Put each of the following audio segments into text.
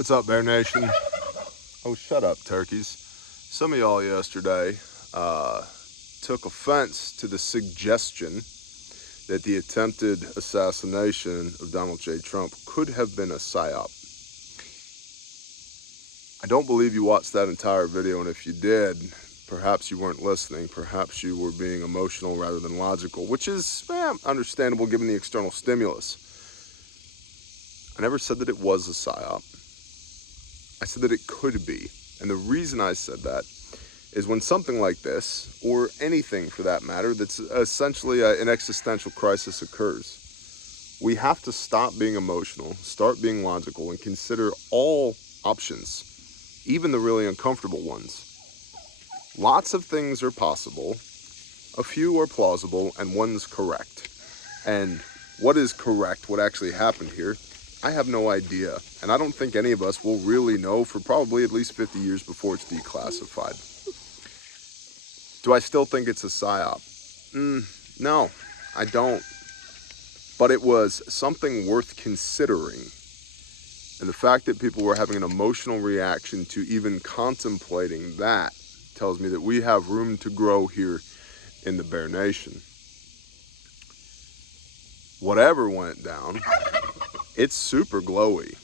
What's up, Bear Nation? Oh, shut up, turkeys. Some of y'all yesterday took offense to the suggestion that the attempted assassination of Donald J. Trump could have been a PSYOP. I don't believe you watched that entire video, and if you did, perhaps you weren't listening. Perhaps you were being emotional rather than logical, which is understandable given the external stimulus. I never said that it was a PSYOP. I said that it could be. And the reason I said that is when something like this, or anything for that matter, that's essentially an existential crisis occurs, we have to stop being emotional, start being logical, and consider all options, even the really uncomfortable ones. Lots of things are possible, a few are plausible, and one's correct. And what is correct, what actually happened here, I have no idea, and I don't think any of us will really know for probably at least 50 years before it's declassified. Do I still think it's a PSYOP? No, I don't. But it was something worth considering. And the fact that people were having an emotional reaction to even contemplating that tells me that we have room to grow here in the Bear Nation. Whatever went down, it's super glowy.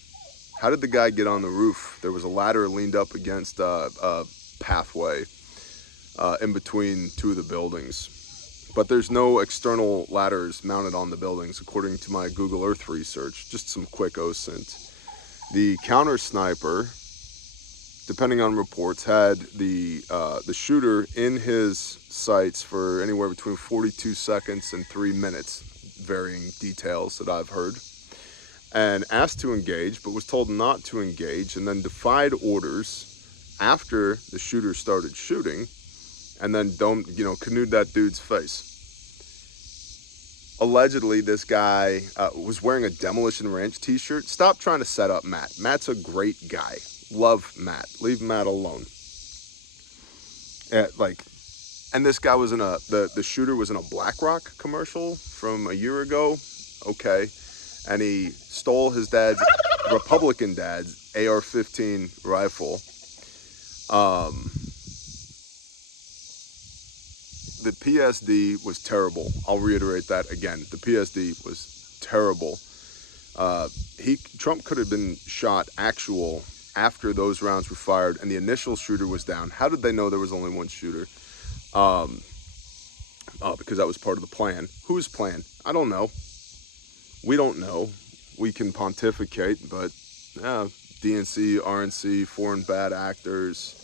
How did the guy get on the roof? There was a ladder leaned up against a pathway in between two of the buildings. But there's no external ladders mounted on the buildings, according to my Google Earth research. Just some quick OSINT. The counter sniper, depending on reports, had the shooter in his sights for anywhere between 42 seconds and 3 minutes, varying details that I've heard, and asked to engage, but was told not to engage, and then defied orders after the shooter started shooting, and then canoed that dude's face. Allegedly, this guy was wearing a Demolition Ranch t-shirt. Stop trying to set up Matt. Matt's a great guy. Love Matt. Leave Matt alone. And this guy was in the shooter was in a BlackRock commercial from a year ago. Okay. And he stole his dad's, Republican dad's, AR-15 rifle. The PSD was terrible. I'll reiterate that again. The PSD was terrible. Trump could have been shot after those rounds were fired and the initial shooter was down. How did they know there was only one shooter? Because that was part of the plan. Whose plan? I don't know. We don't know. We can pontificate, but DNC, RNC, foreign bad actors,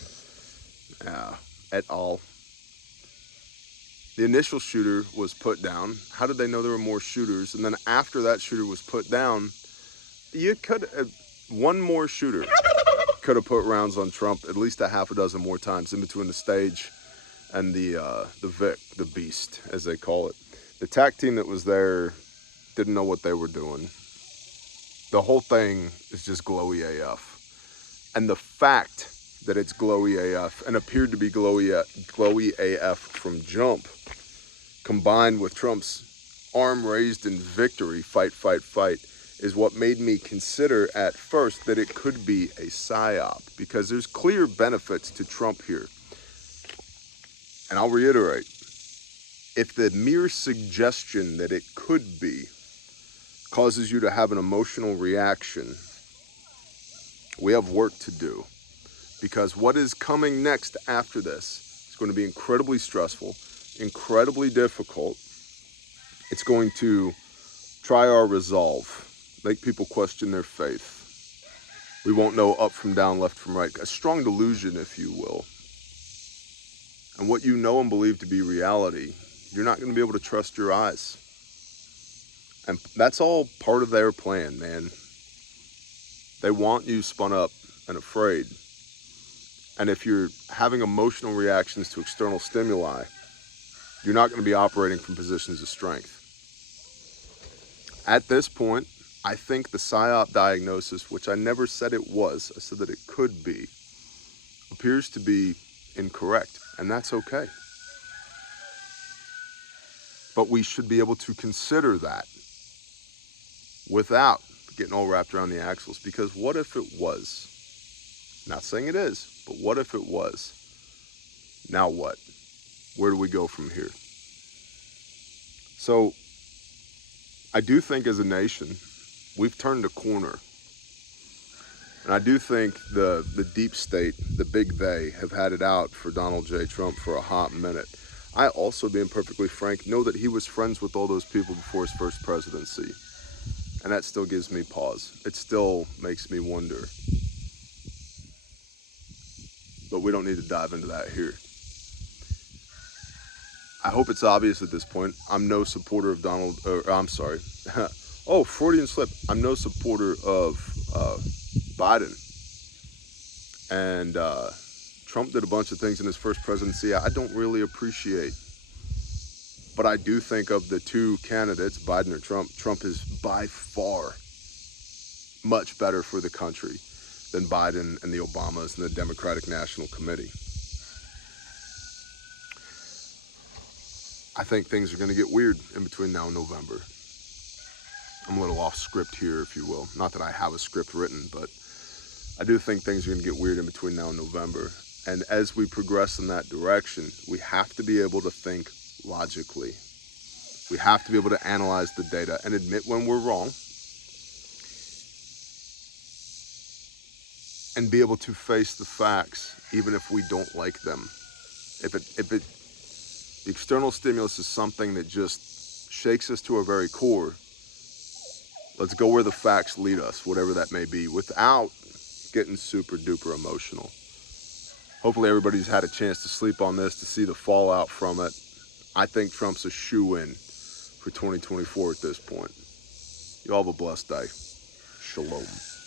et al. The initial shooter was put down. How did they know there were more shooters? And then after that shooter was put down, one more shooter could have put rounds on Trump at least a half a dozen more times in between the stage and the Vic, the beast, as they call it. The TAC team that was there didn't know what they were doing. The whole thing is just glowy AF. And the fact that it's glowy AF and appeared to be glowy AF from jump, combined with Trump's arm raised in victory, fight, is what made me consider at first that it could be a PSYOP, because there's clear benefits to Trump here. And I'll reiterate, if the mere suggestion that it could be causes you to have an emotional reaction, we have work to do. Because what is coming next after this is going to be incredibly stressful, incredibly difficult. It's going to try our resolve, make people question their faith. We won't know up from down, left from right. A strong delusion, if you will. And what you know and believe to be reality, you're not going to be able to trust your eyes. And that's all part of their plan, man. They want you spun up and afraid. And if you're having emotional reactions to external stimuli, you're not going to be operating from positions of strength. At this point, I think the PSYOP diagnosis, which I never said it was, I said that it could be, appears to be incorrect, and that's okay. But we should be able to consider that without getting all wrapped around the axles, because what if it was? Not saying it is, but what if it was? Now what? Where do we go from here? So I do think as a nation, we've turned a corner. And I do think the deep state, the big they, have had it out for Donald J. Trump for a hot minute. I also, being perfectly frank, know that he was friends with all those people before his first presidency. And that still gives me pause. It still makes me wonder. But we don't need to dive into that here. I hope it's obvious at this point, I'm no supporter of oh, Freudian slip. I'm no supporter of Biden. And Trump did a bunch of things in his first presidency I don't really appreciate. But I do think of the two candidates, Biden or Trump, Trump is by far much better for the country than Biden and the Obamas and the Democratic National Committee. I think things are going to get weird in between now and November. I'm a little off script here, if you will. Not that I have a script written, but I do think things are going to get weird in between now and November. And as we progress in that direction, we have to be able to think logically. We have to be able to analyze the data and admit when we're wrong, and be able to face the facts even if we don't like them. The external stimulus is something that just shakes us to our very core, let's go where the facts lead us, whatever that may be, without getting super duper emotional. Hopefully everybody's had a chance to sleep on this, to see the fallout from it. I think Trump's a shoo-in for 2024 at this point. You all have a blessed day. Shalom.